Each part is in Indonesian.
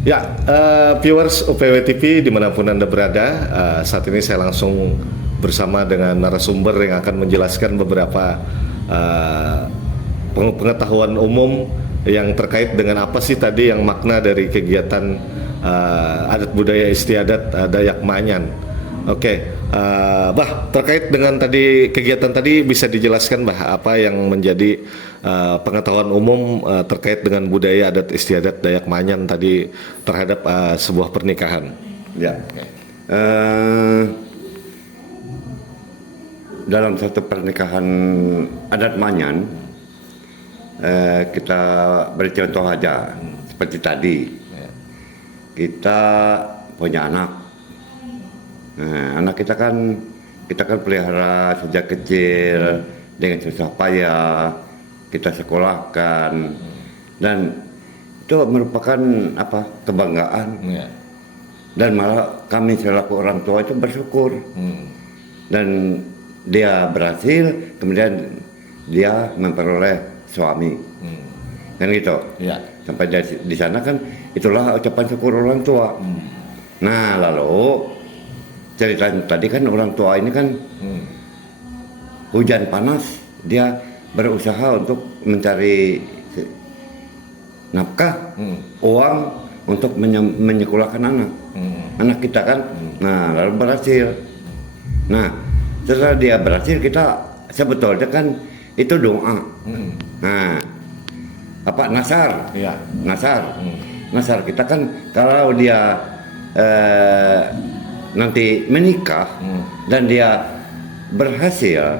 Ya, viewers UPW TV dimanapun Anda berada, saat ini saya langsung bersama dengan narasumber yang akan menjelaskan beberapa pengetahuan umum yang terkait dengan apa sih tadi yang makna dari kegiatan adat budaya istiadat Dayak Manyan. Oke, Bah, terkait dengan tadi kegiatan tadi bisa dijelaskan Bah apa yang menjadi pengetahuan umum terkait dengan budaya adat istiadat Dayak Manyan tadi terhadap sebuah pernikahan. Ya. Dalam satu pernikahan adat Manyan, kita beri contoh aja seperti tadi. Kita punya anak. Nah, anak kita kan pelihara sejak kecil dengan susah payah kita sekolahkan, dan itu merupakan kebanggaan. Dan malah kami selaku orang tua itu bersyukur. Dan dia berhasil, kemudian dia memperoleh suami. Kan gitu. Sampai di sana kan itulah ucapan syukur orang tua. Nah, lalu cerita tadi kan orang tua ini kan hujan panas dia berusaha untuk mencari nafkah, uang untuk menyekolahkan anak kita kan. Nah, lalu berhasil. Nah, setelah dia berhasil, kita sebetulnya kan itu doa. Nah, nasar. Nasar kita kan kalau dia nanti menikah dan dia berhasil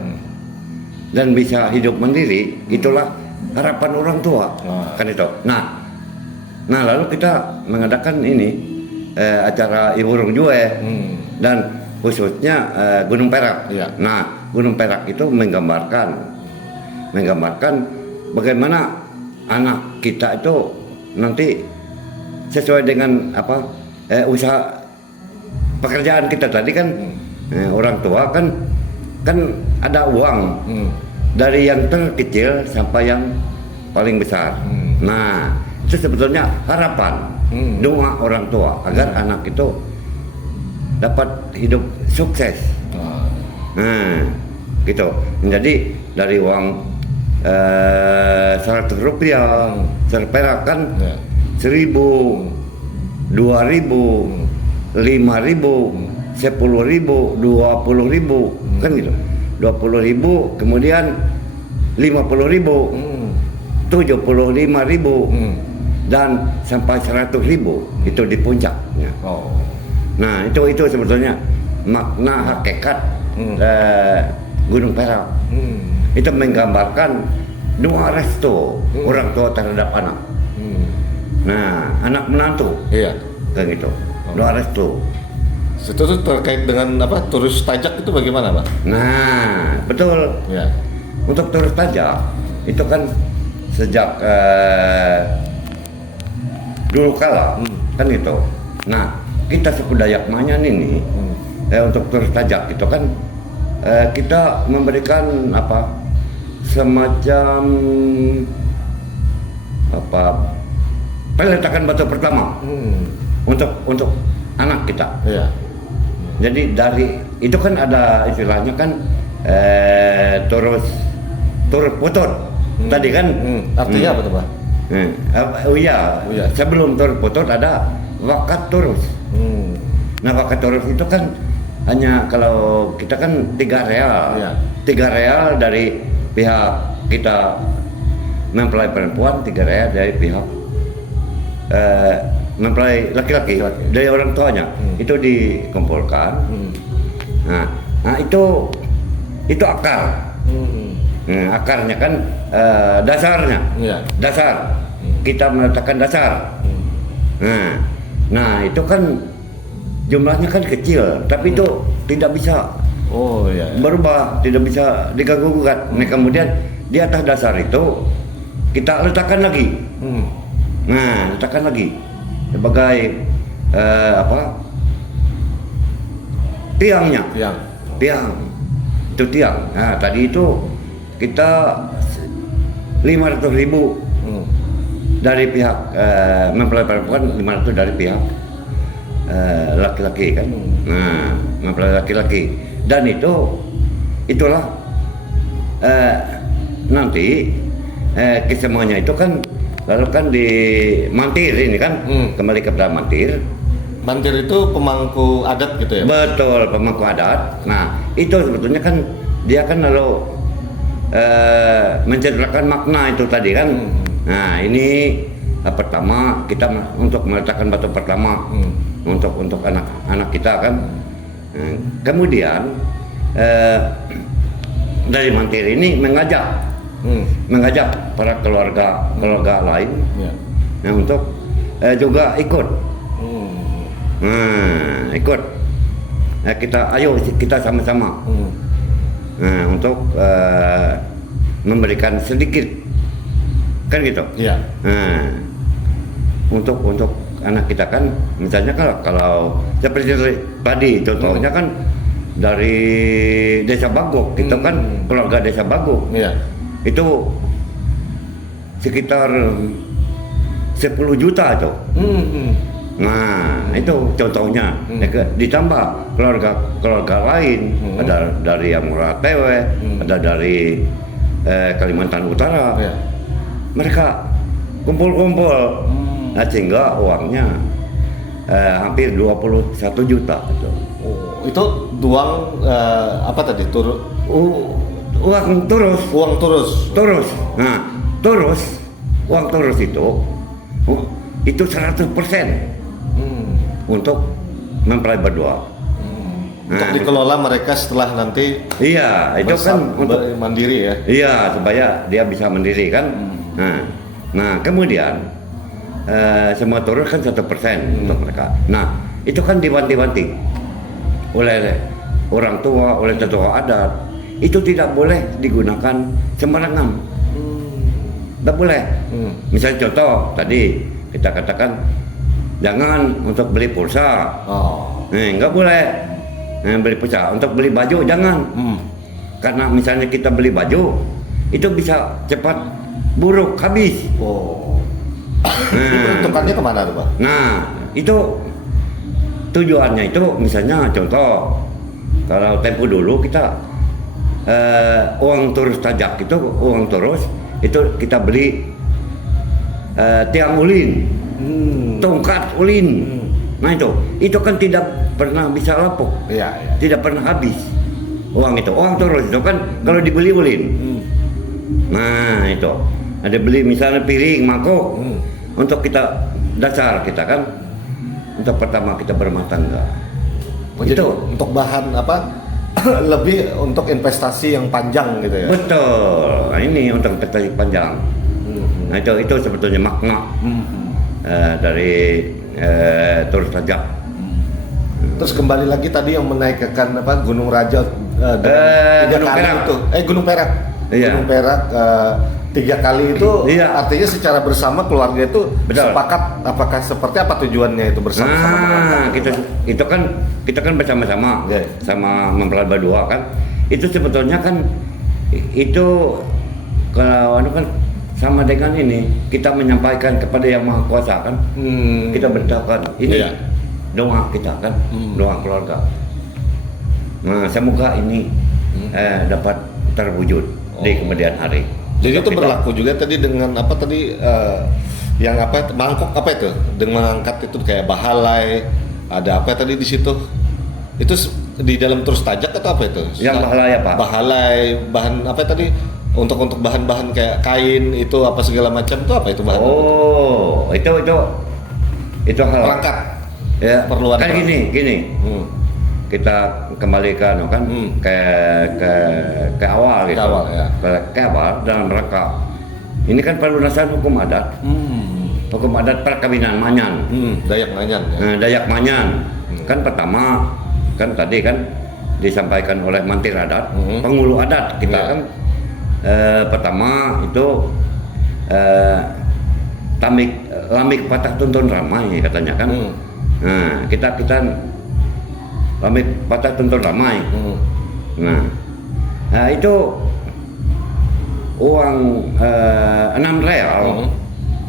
dan bisa hidup mandiri, itulah harapan orang tua. Kan itu. Nah, lalu kita mengadakan ini acara Iburung Jue dan khususnya Gunung Perak. Nah, Gunung Perak itu menggambarkan bagaimana anak kita itu nanti sesuai dengan usaha pekerjaan kita tadi kan. Orang tua kan ada uang dari yang terkecil sampai yang paling besar. Nah, itu sebetulnya harapan doa orang tua agar anak itu dapat hidup sukses. Nah, gitu. Jadi dari uang 100 rupiah, 100 perak kan 1.000, 2.000, 5.000, 10.000, 20.000, kan gitu. 20.000, kemudian 50.000, 75.000, dan sampai 100.000 itu di puncaknya. Nah, itu sebetulnya makna hakikat Gunung Perak. Itu menggambarkan doa restu orang tua terhadap anak. Nah, anak menantu, kan gitu. Doa restu. Itu tuh terkait dengan turis tajak itu bagaimana, Pak? Nah, betul. Untuk turis tajak itu kan sejak dulu kala kan gitu. Nah, kita suku Dayak Manyan ini untuk turis tajak itu kan kita memberikan semacam peletakan batu pertama untuk anak kita. Jadi dari itu kan ada istilahnya kan turut putut tadi kan. Artinya apa tuh, Pak? Sebelum turut putut ada wakat turus. Nah, wakat turus itu kan hanya kalau kita kan 3 real. 3 real dari pihak kita mempelai perempuan, 3 real dari pihak mempelai laki-laki dari orang tuanya. Itu dikumpulkan. Nah, itu akar. Akarnya kan dasarnya. Dasar. Kita meletakkan dasar. Nah, itu kan jumlahnya kan kecil, tapi itu tidak bisa berubah, tidak bisa diganggu-gugat. Nah, kemudian di atas dasar itu kita letakkan lagi. Nah, letakkan lagi sebagai tiangnya. Tiang. Itu tiang. Nah, tadi itu kita 500.000 dari pihak mempelai perempuan 500 dari pihak laki-laki kan. Nah, mempelai laki-laki, dan itulah nanti kesemuanya itu kan lalu kan di mantir ini kan, kembali kepada mantir. Mantir itu pemangku adat gitu ya? Betul, pemangku adat. Nah, itu sebetulnya kan dia kan lalu menceritakan makna itu tadi kan. Nah, ini pertama kita untuk meletakkan batu pertama untuk anak-anak kita kan. Nah, kemudian dari mantir ini mengajak para keluarga lain untuk juga ikut. Nah, ikut. Ayo kita sama-sama. Nah, untuk memberikan sedikit, kan gitu. Iya. Nah, untuk anak kita kan, misalnya kalau seperti tadi contohnya kan dari Desa Bagok, kita kan keluarga Desa Bagok. Iya. Itu sekitar 10 juta itu. Nah, itu contohnya. Ditambah keluarga lain, ada dari Amura Tewe, ada dari Kalimantan Utara. Yeah. Mereka kumpul-kumpul, nah, sehingga uangnya hampir 21 juta. Itu uang apa tadi? Uang turus. Uang turus. Nah, uang turus itu 100%. Untuk mempelai berdua. Untuk dikelola mereka setelah nanti itu kan untuk mandiri ya. Iya, supaya dia bisa mandiri kan. Nah, kemudian semua turun kan 1% untuk mereka. Nah, itu kan diwanti-wanti oleh orang tua, oleh tetua adat. Itu tidak boleh digunakan sembarangan. Tidak boleh. Misalnya contoh tadi kita katakan jangan untuk beli pulsa. Nggak boleh beli pulsa. Untuk beli baju jangan. Karena misalnya kita beli baju, itu bisa cepat buruk, habis. Peruntukannya kemana tuh Pak? Nah, itu tujuannya itu misalnya contoh, kalau tempo dulu kita uang turus tajak uang turus itu kita beli tiang ulin. Tongkat ulin. Nah, itu kan tidak pernah bisa lapuk. Iya. Tidak pernah habis uang turus itu kan kalau dibeli ulin. Nah, itu ada beli misalnya piring, mangkok untuk kita dasar kita kan, untuk pertama kita berumah tangga. Jadi untuk bahan apa lebih untuk investasi yang panjang gitu ya. Betul. Nah, ini untuk investasi panjang. Nah, itu sebetulnya makna dari turus tajak. Terus kembali lagi tadi yang menaikkan Gunung Raja Gunung Perak itu. Gunung Perak. Iya. Gunung Perak 3 kali itu artinya secara bersama keluarga itu sepakat apakah seperti apa tujuannya itu bersama-sama. Nah, kita kan bersama-sama sama mempelai berdua kan. Itu sebetulnya kan itu kalau kan sama dengan ini kita menyampaikan kepada Yang Maha Kuasa kan. Kita berdoakan ini doa kita kan, doa keluarga. Nah, semoga ini dapat terwujud di kemudian hari. Jadi itu berlaku juga tadi dengan apa tadi yang apa mangkok apa itu dengan mengangkat itu kayak bahalai, ada apa tadi di situ? Itu di dalam terus tajak atau apa itu? Yang bahalai apa? Bahalai, bahan apa tadi? Untuk bahan-bahan kayak kain itu apa segala macam itu apa itu bahan? Itu hal perangkat. Ya, perluan kan perangkat. gini. Kita kembalikan kan ke awal gitu. Ke awal dalam rangka ini kan pelunasan hukum adat. Hukum adat perkawinan Manyan. Dayak Manyan. Ya. Nah, Dayak Manyan. Kan pertama kan tadi kan disampaikan oleh mantir adat, pengulu adat kita kan pertama itu lamik patah tuntun ramai katanya kan. Nah, kita lamik patah tuntun ramai. Nah, itu uang 6 real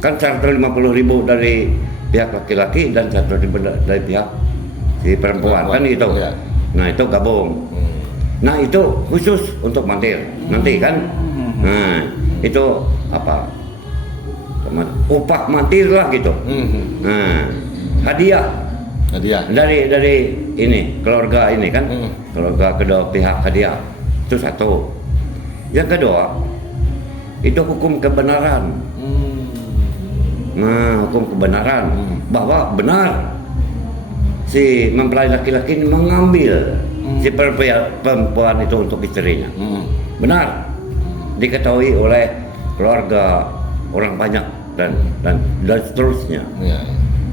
kan 150.000 dari pihak laki-laki dan 100.000 dari pihak si perempuan kan gitu. Ya. Nah itu gabung. Nah itu khusus untuk mantir nanti kan. Nah itu apa? Upah mantir lah gitu. Nah hadiah dari ini keluarga ini kan, keluarga kedua pihak hadiah itu satu. Yang kedua itu hukum kebenaran. Nah hukum kebenaran bahwa benar si mempelai laki-laki ini mengambil si perempuan itu untuk istrinya. Benar diketahui oleh keluarga, orang banyak dan seterusnya.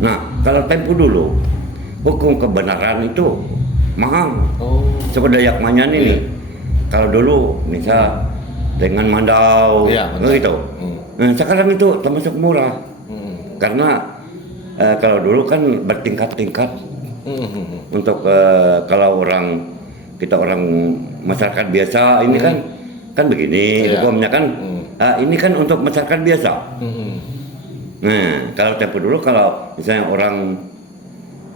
Nah kalau tempo dulu hukum kebenaran itu mahal. Seperti Dayak Manyan ini. Kalau dulu misal dengan mandau gitu. Nah, sekarang itu termasuk murah. Karena kalau dulu kan bertingkat-tingkat. Untuk kalau kita orang masyarakat biasa ini kan begini hukumnya kan. Ini kan untuk masyarakat biasa. Nah, kalau tempo dulu kalau misalnya orang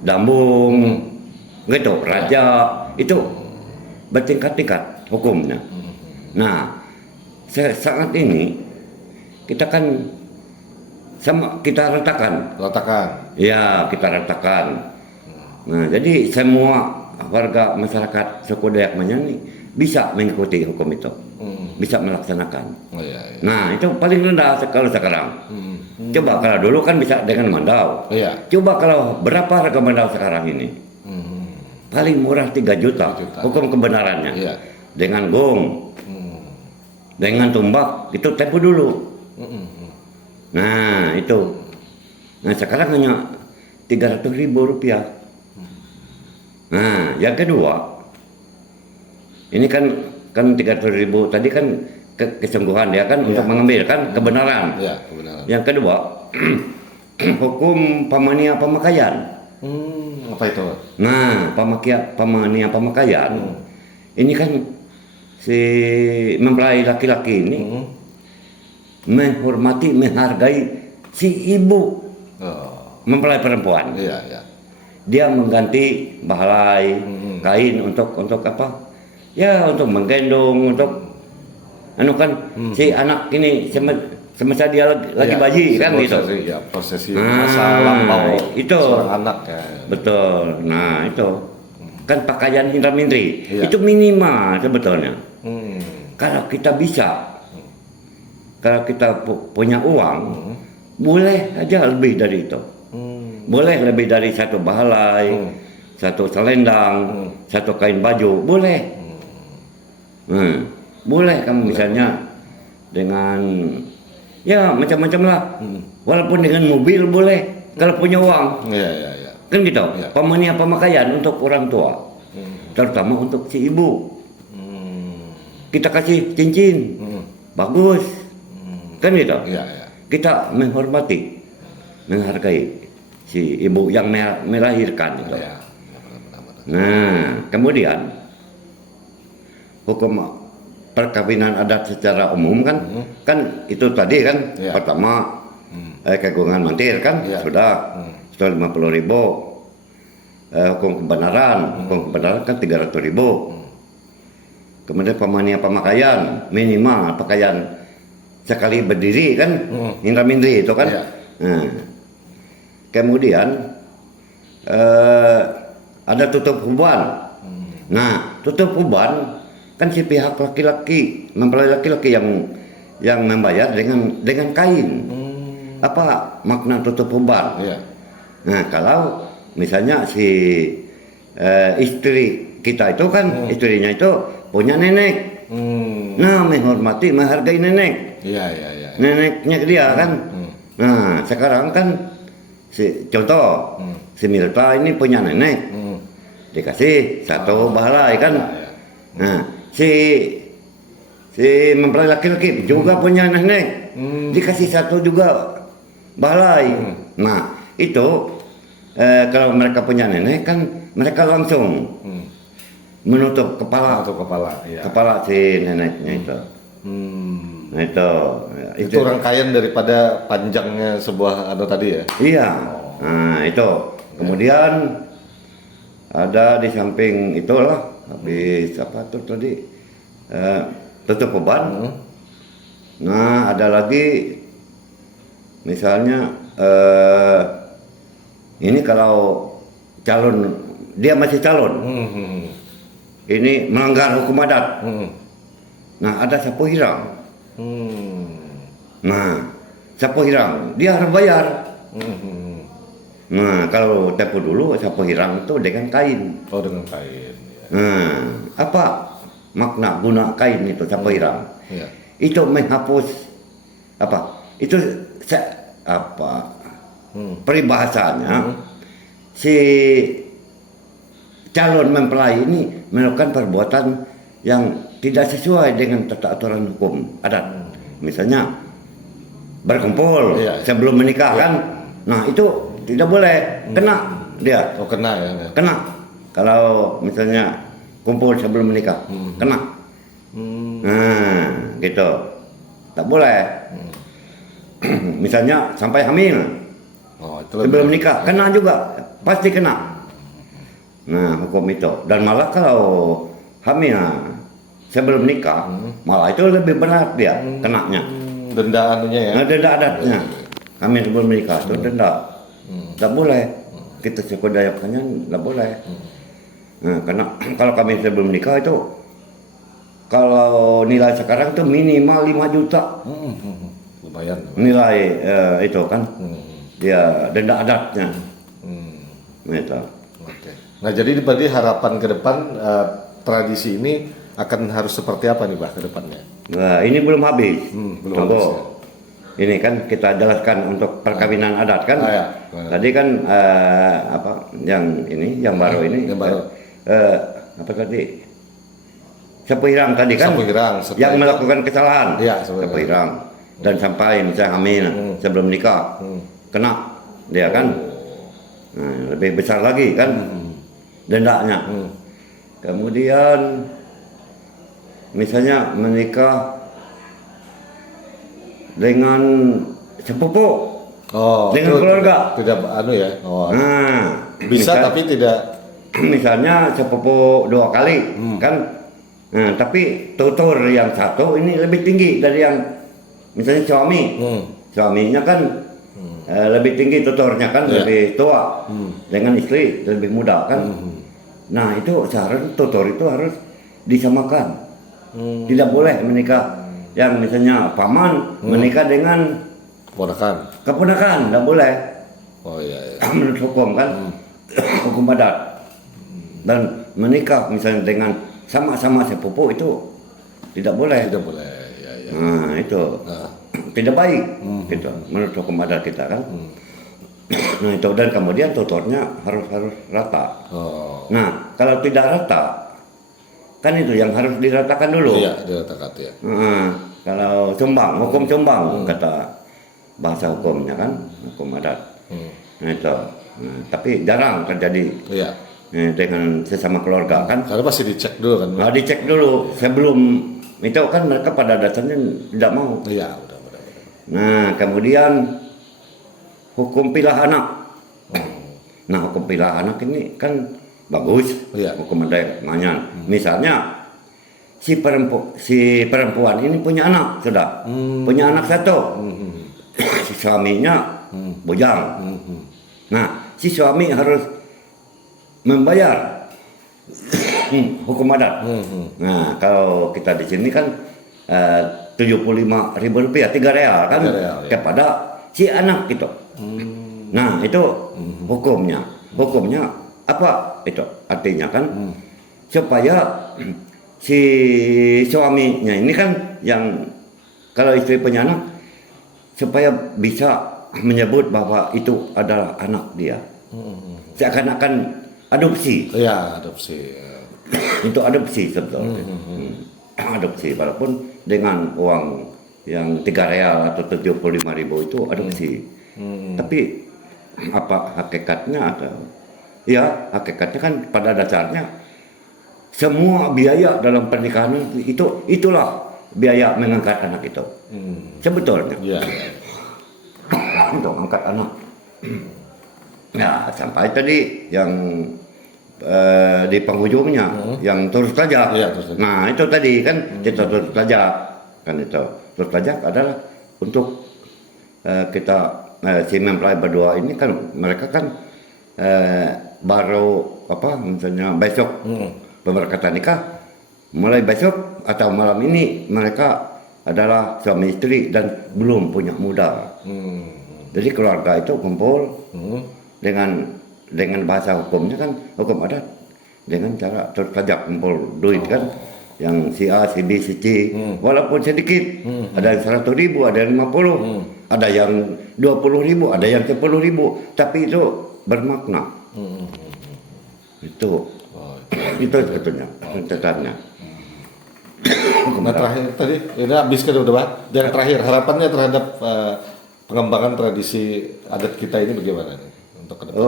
Dambung gitu, raja itu bertingkat-tingkat hukumnya. Nah, saat ini kita kan kita ratakan. Ya, kita ratakan. Nah, jadi semua warga masyarakat suku Dayak Manyan ini bisa mengikuti hukum itu, bisa melaksanakan. Nah, itu paling rendah kalau sekarang. Coba kalau dulu kan bisa dengan mandau. Coba kalau berapa harga mandau sekarang ini? Paling murah 3 juta. Hukum kebenarannya. Dengan gong, dengan tumbak itu tempo dulu. Nah itu. Nah sekarang hanya 300.000 rupiah. Nah yang kedua, ini kan 300.000 tadi kan kesungguhan dia kan untuk mengambil kan kebenaran. Yang kedua hukum pamania pemakaian. Apa itu? Nah pamania pemakaian ini kan si mempelai laki-laki ini menghormati, menghargai si ibu mempelai perempuan. Dia mengganti bahalai kain untuk apa? Ya untuk menggendong, untuk si anak ini semasa dia lagi bayi kan gitu. Prosesi masa lampau itu seorang anak ya. Betul. Nah itu kan pakaian Indra Mindri itu minimal sebetulnya. Kalau kita bisa, kalau kita punya uang, boleh aja lebih dari itu. Boleh lebih dari satu bahalai, satu selendang, satu kain baju, boleh. Boleh kamu misalnya dengan ya macam-macam lah. Walaupun dengan mobil boleh, kalau punya uang. Kan gitu. Pamania pemakaian untuk orang tua, terutama untuk si ibu. Kita kasih cincin, bagus, kan gitu. Kita menghormati, menghargai si ibu yang melahirkan itu. Nah, kemudian hukum perkawinan adat secara umum kan itu tadi kan pertama kegungan mantir kan sudah 150.000. Hukum kebenaran kan 300.000. Kemudian pamania pemakaian minimal pakaian sekali berdiri kan Indra Mindri itu kan. Nah, kemudian ada tutup uban. Nah tutup uban kan si pihak laki-laki mempelai laki-laki yang membayar dengan kain. Apa makna tutup uban? Nah kalau misalnya si istri kita itu kan istrinya itu punya nenek. Nah menghormati, menghargai nenek. Neneknya dia kan. Nah sekarang kan contoh si Milta ini punya nenek. Dikasih satu bahalai kan. Nah si mempelai laki-laki juga punya nenek. Dikasih satu juga bahalai. Nah itu kalau mereka punya nenek kan mereka langsung menutup kepala si neneknya itu. Nah Itu rangkaian daripada panjangnya sebuah tadi ya. Iya. Nah, itu. Kemudian ada di samping itulah habis apa tuh tadi tutup beban. Nah, ada lagi misalnya ini kalau calon dia masih calon. Ini melanggar hukum adat. Nah, ada sapu hirang. Nah, sapu hirang dia harus bayar. Nah, kalau tempo dulu sapu hirang itu dengan kain. Oh, dengan kain. Ya. Nah, apa makna guna kain itu sapu hirang? Ya. Itu menghapus apa? Itu apa? Peribahasanya si calon mempelai ini melakukan perbuatan yang tidak sesuai dengan tata aturan hukum adat. Misalnya berkumpul sebelum menikah kan. Nah, itu tidak boleh, kena dia. Oh, kena ya. Kena. Kalau misalnya kumpul sebelum menikah, kena. Nah, gitu. Tak boleh. Misalnya sampai hamil. Oh, itu Sebelum nikah, kena juga. Pasti kena. Nah, hukum itu. Dan malah kalau hamil sebelum nikah, malah itu lebih berat dia kenanya. denda anunya ya. Nah, denda adatnya. Hamil sebelum menikah itu denda. Tak boleh. Kita suku Dayaknya tak boleh. Nah, karena kalau kami sebelum nikah itu kalau nilai sekarang itu minimal 5 juta. Lumayan. Nilai itu kan. Dia denda adatnya. Nah, itu. Oke. Nah, jadi berarti harapan ke depan tradisi ini akan harus seperti apa nih, Bah, ke depannya? Nah, ini belum habis. Belum Tunggu. habis, ya. Ini kan kita jelaskan untuk perkawinan adat kan. Ya. Tadi kan apa yang ini yang baru ini. Yang baru. Apa tadi? Sapu hirang tadi kan. Sapu hirang, Yang melakukan kesalahan. Iya, sapu hirang. Dan sampai misalnya hamil sebelum nikah. Kena dia kan. Nah, lebih besar lagi kan dendanya. Kemudian misalnya menikah dengan sepupu, dengan keluarga. Tidak anu ya. Oh. Nah, Bisa tapi tidak. Misalnya sepupu 2 kali kan. Nah, tapi tutur yang satu ini lebih tinggi dari yang misalnya suami. Suaminya kan lebih tinggi tuturnya kan, lebih tua. Dengan istri lebih muda kan. Nah, itu seharusnya tutur itu harus disamakan. Tidak boleh menikah yang misalnya paman menikah dengan keponakan, tidak boleh. Oh iya. Menurut hukum kan, hukum adat. Dan menikah misalnya dengan sama-sama sepupu itu tidak boleh. Tidak boleh. Ya. Nah, itu tidak baik. Gitu. Menurut hukum adat kita kan. Nah, itu dan kemudian tuturnya harus rata. Oh. Nah, kalau tidak rata, kan itu yang harus diratakan dulu. Iya, diratakan ya. Kalau cumbang, hukum cumbang kata bahasa hukumnya kan, hukum adat. Nah, itu. Nah, tapi jarang terjadi Iya. dengan sesama keluarga kan. Karena pasti dicek dulu kan. Nah, dicek dulu sebelum itu kan mereka pada dasarnya tidak mau. Iya, udah. Nah, kemudian hukum pilah anak. Nah, hukum pilah anak ini kan bagus. Iya. Hukum adat Manyan. Misalnya si perempuan ini punya anak sudah. Punya anak satu. Si suaminya bujang. Nah, si suami harus membayar hukum adat. Nah, kalau kita di sini kan 75.000 rupiah, 3 real kan 3 real, ya. kepada si anak itu. Nah, itu hukumnya. Hukumnya apa itu? Artinya kan supaya si suaminya ini kan yang kalau istri punya anak supaya bisa menyebut bahwa itu adalah anak dia. Seakan-akan adopsi. Iya, adopsi. Itu adopsi sebetulnya. Adopsi walaupun dengan uang yang 3 real atau 75.000 itu adopsi. Tapi apa hakikatnya atau ya hakikatnya kan pada dasarnya semua biaya dalam pernikahan itulah biaya mengangkat anak itu. Sebetulnya Iya. untuk angkat anak. Ya sampai tadi yang di penghujungnya yang turut pajak. Iya, turut pajak. Nah itu tadi kan kita turut pajak kan itu. Turut pajak adalah untuk kita si mempelai berdua ini kan mereka kan baru apa misalnya besok pemberkatan nikah, mulai besok atau malam ini mereka adalah suami istri dan belum punya modal. Jadi keluarga itu kumpul dengan bahasa hukumnya kan hukum adat dengan cara turut pajak kumpul duit kan yang si A, si B, si C walaupun sedikit ada yang 100.000, ada yang 50, ada yang 20.000, ada yang 10.000, tapi itu bermakna. Itu sebetulnya catatannya. Nah terakhir tadi ini habis kan udah Pak. Yang terakhir harapannya terhadap pengembangan tradisi adat kita ini bagaimana nih untuk ke depan?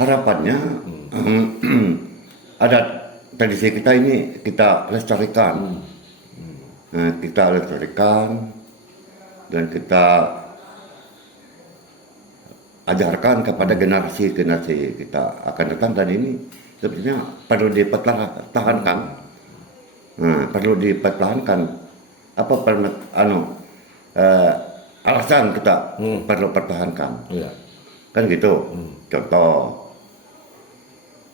Harapannya adat tradisi kita ini kita lestarikan. Nah, kita lestarikan dan kita ajarkan kepada generasi kita akan datang, dan ini sebenarnya perlu dipertahankan. Nah, perlu dipertahankan. Apa alasan kita perlu pertahankan? Iya. Kan gitu. Contoh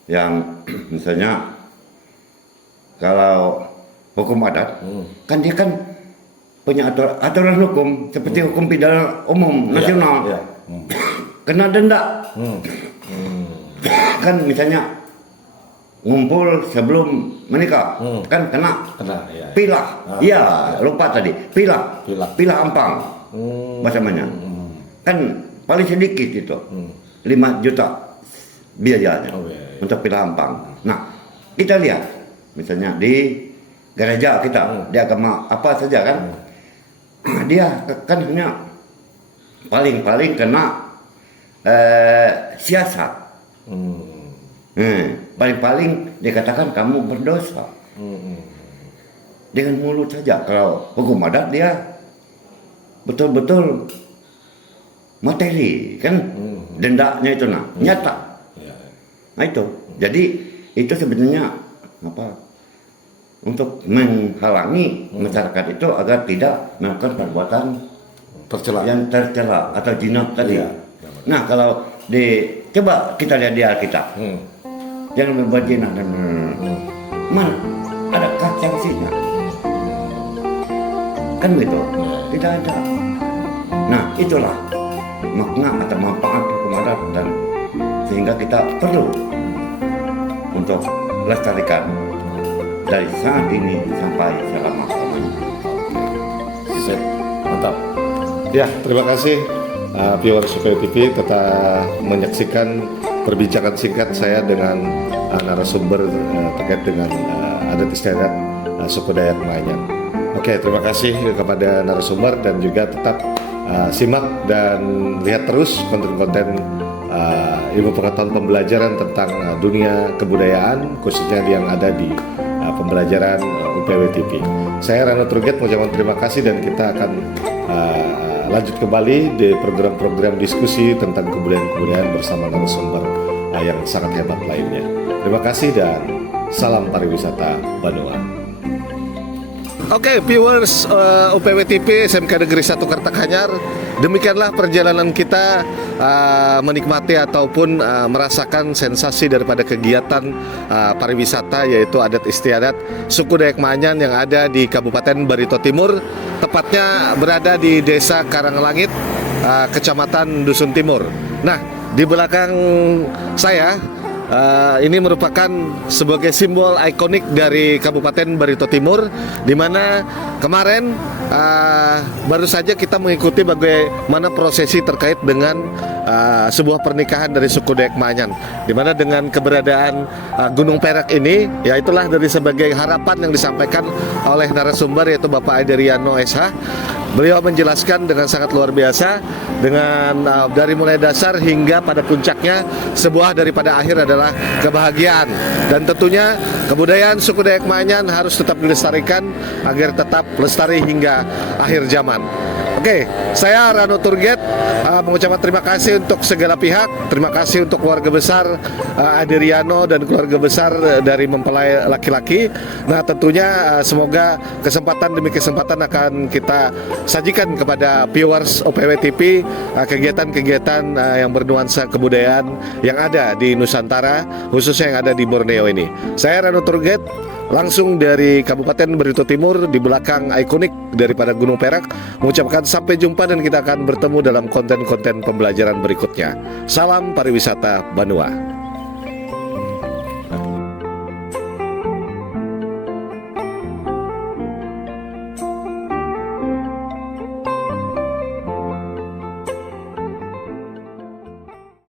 yang misalnya kalau hukum adat kan dia kan punya aturan hukum seperti hukum pidana umum nasional. Iya. Kena denda. Kan misalnya ngumpul sebelum menikah kan kena Ya. pilah. Iya, lupa tadi. Pilah ampang. Macamnya. Kan paling sedikit itu. 5 juta biayanya untuk pilah ampang. Nah, kita lihat misalnya di gereja kita, di agama apa saja kan. Dia kan hanya paling kena siasat. Paling dikatakan kamu berdosa. Dengan mulut saja. Kalau hukum adat dia betul-betul materi kan, dendanya itu nyata. Nah itu. Jadi itu sebenarnya apa? Untuk menghalangi masyarakat itu agar tidak melakukan perbuatan yang tercela atau jinah tadi. Nah kalau coba kita lihat di Alkitab, jangan membuat jinah dan mana adakah sanksinya? Kan begitu, tidak ada. Nah itulah makna atau manfaat hukum adat, dan sehingga kita perlu untuk lestarikan dari saat ini sampai selama-lamanya. Sip, mantap. Ya, terima kasih viewers UPW TV tetap menyaksikan perbincangan singkat saya dengan narasumber terkait dengan adat istiadat suku Dayak Maanyan. Oke, terima kasih kepada narasumber dan juga tetap simak dan lihat terus konten-konten ilmu pengetahuan pembelajaran tentang dunia kebudayaan, khususnya yang ada di pembelajaran UPW TV. Saya Rano Truget mengucapkan terima kasih, dan kita akan lanjut kembali di program-program diskusi tentang kebudayaan bersama narasumber yang sangat hebat lainnya. Terima kasih dan salam pariwisata Banuan. Oke, viewers UPW TV SMK Negeri 1 Kartakanyar, demikianlah perjalanan kita menikmati ataupun merasakan sensasi daripada kegiatan pariwisata, yaitu adat istiadat suku Dayak Maanyan yang ada di Kabupaten Barito Timur, tepatnya berada di Desa Karanglangit, Kecamatan Dusun Timur. Nah, di belakang saya ini merupakan sebagai simbol ikonik dari Kabupaten Barito Timur, di mana kemarin baru saja kita mengikuti bagaimana prosesi terkait dengan sebuah pernikahan dari suku Dayak Maanyan, di mana dengan keberadaan Gunung Perak ini, ya itulah dari sebagai harapan yang disampaikan oleh narasumber, yaitu Bapak Aderiano SH, Beliau menjelaskan dengan sangat luar biasa, dengan dari mulai dasar hingga pada puncaknya, sebuah daripada akhir adalah kebahagiaan. Dan tentunya kebudayaan suku Dayak Ma'anyan harus tetap dilestarikan agar tetap lestari hingga akhir zaman. Oke, saya Rano Turget mengucapkan terima kasih untuk segala pihak. Terima kasih untuk keluarga besar Adiriano dan keluarga besar dari mempelai laki-laki. Nah, tentunya semoga kesempatan demi kesempatan akan kita sajikan kepada viewers OPW TV kegiatan-kegiatan yang bernuansa kebudayaan yang ada di Nusantara, khususnya yang ada di Borneo ini. Saya Rano Turget, langsung dari Kabupaten Barito Timur, di belakang ikonik daripada Gunung Perak, mengucapkan sampai jumpa dan kita akan bertemu dalam konten-konten pembelajaran berikutnya. Salam pariwisata Banua.